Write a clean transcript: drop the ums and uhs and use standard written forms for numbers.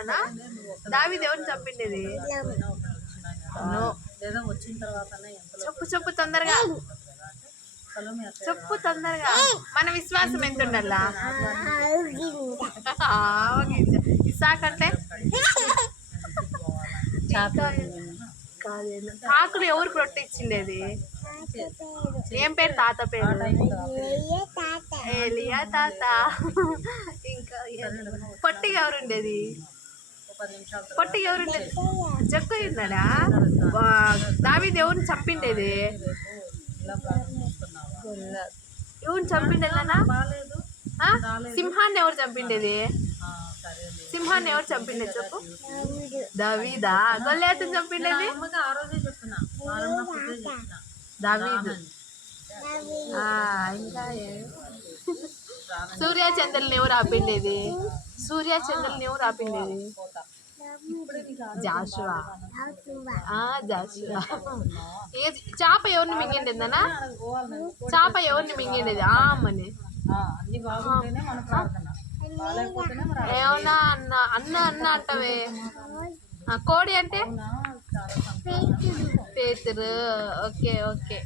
దావీదేనా? దావీదు ఎవరిని చంపిండేది? చెప్పు చెప్పు తొందరగా చెప్పు తొందరగా. మన విశ్వాసం ఎంత ఉండాలా? ఇసాక్ అంటే కాకులు ఎవరు ప్రొట్టించిండేది? ఏం పేరు తాత పేరు? ఏలియా తాత. ఇంకా పొట్టిగా ఎవరుండేది? పొట్టిగా ఎవరుండేది? జక్కు ఉన్నాడా? దావీదు ఎవరిని చంపిండేది? ఎవరిని చంపిండేదన్నా? సింహాన్ని ఎవరు చంపిండేది? సింహాన్ని ఎవరు చంపిండేది చెప్పు? దావీదా? గొల్లియాతుని చంపిండేది? దావీదు. ఇంకా సూర్యచంద్రుల్ని ఎవరు ఆపిండేది? సూర్యచంద్రుల్ని ఎవరు ఆపిండేది? జాషువా. జాషువా. చేప ఎవరిని మింగిండేదన్నా? చేప ఎవరిని మింగిండేది? అమ్మని ఏమన్నా అన్న అన్న అన్న అంటవే. కోడి అంటే పేతురు. Okay okay.